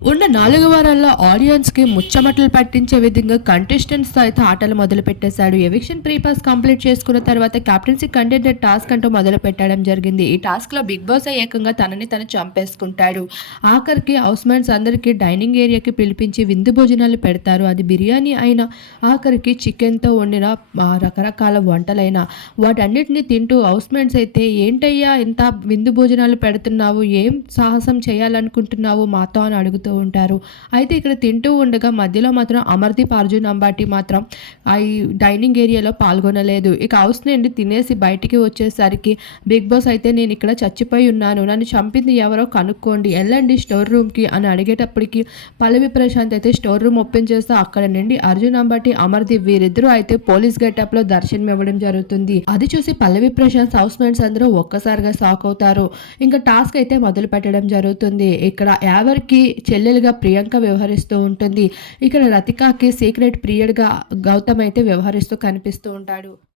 ఉన్న నాలుగు వారాల్లో ఆడియన్స్కి ముచ్చమటలు పట్టించే విధంగా కంటెస్టెంట్స్తో అయితే ఆటలు మొదలు పెట్టేశాడు ఎవిక్షన్ ప్రీపాస్ కంప్లీట్ చేసుకున్న తర్వాత కెప్టెన్సీ కంటెండెడ్ టాస్క్ అంటూ మొదలు పెట్టడం జరిగింది. ఈ టాస్క్లో బిగ్ బాస్ ఏకంగా తనని తను చంపేసుకుంటాడు. ఆఖరికి హౌస్ మేట్స్ అందరికీ డైనింగ్ ఏరియాకి పిలిపించి విందు భోజనాలు పెడతారు. అది బిర్యానీ అయినా ఆఖరికి చికెన్తో వండిన రకరకాల వంటలైనా. వాటన్నిటిని తింటూ హౌస్ మేట్స్ అయితే ఏంటయ్యా ఇంత విందు భోజనాలు పెడుతున్నావు? ఏం సాహసం చేయాలనుకుంటున్నావు? మాతో అని అడుగుతూ ఉంటారు. అయితే ఇక్కడ తింటూ ఉండగా మధ్యలో మాత్రం అమర్దీప్ అర్జున్ అంబాటి మాత్రం ఆ డైనింగ్ ఏరియాలో పాల్గొనలేదు. ఇక హౌస్ నుండి తినేసి బయటికి వచ్చేసరికి బిగ్ బాస్ అయితే నేను ఇక్కడ చచ్చిపోయి ఉన్నాను. నన్ను చంపింది ఎవరో కనుక్కోండి. వెళ్ళండి స్టోర్ రూమ్కి అని అడిగేటప్పటికి పల్లవి ప్రశాంత్ అయితే స్టోర్ రూమ్ ఓపెన్ చేస్తే అక్కడ నుండి అర్జున్ అంబాటి అమర్దీప్ వీరిద్దరూ అయితే పోలీస్ గెటప్లో దర్శనం ఇవ్వడం జరుగుతుంది. అది చూసి పల్లవి ప్రశాంత్ హౌస్ మేట్స్ అందరూ ఒక్కసారిగా షాక్ అవుతారు. ఇంకా టాస్క్ అయితే మొదలు పెట్టడం జరుగుతుంది. ఇక్కడ ఎవరికి చెల్లెలుగా ప్రియాంక వ్యవహరిస్తూ ఉంటుంది. ఇక్కడ రతికాకి సీక్రెట్ పీరియడ్గా గౌతమ్ అయితే వ్యవహరిస్తూ కనిపిస్తూ ఉంటాడు.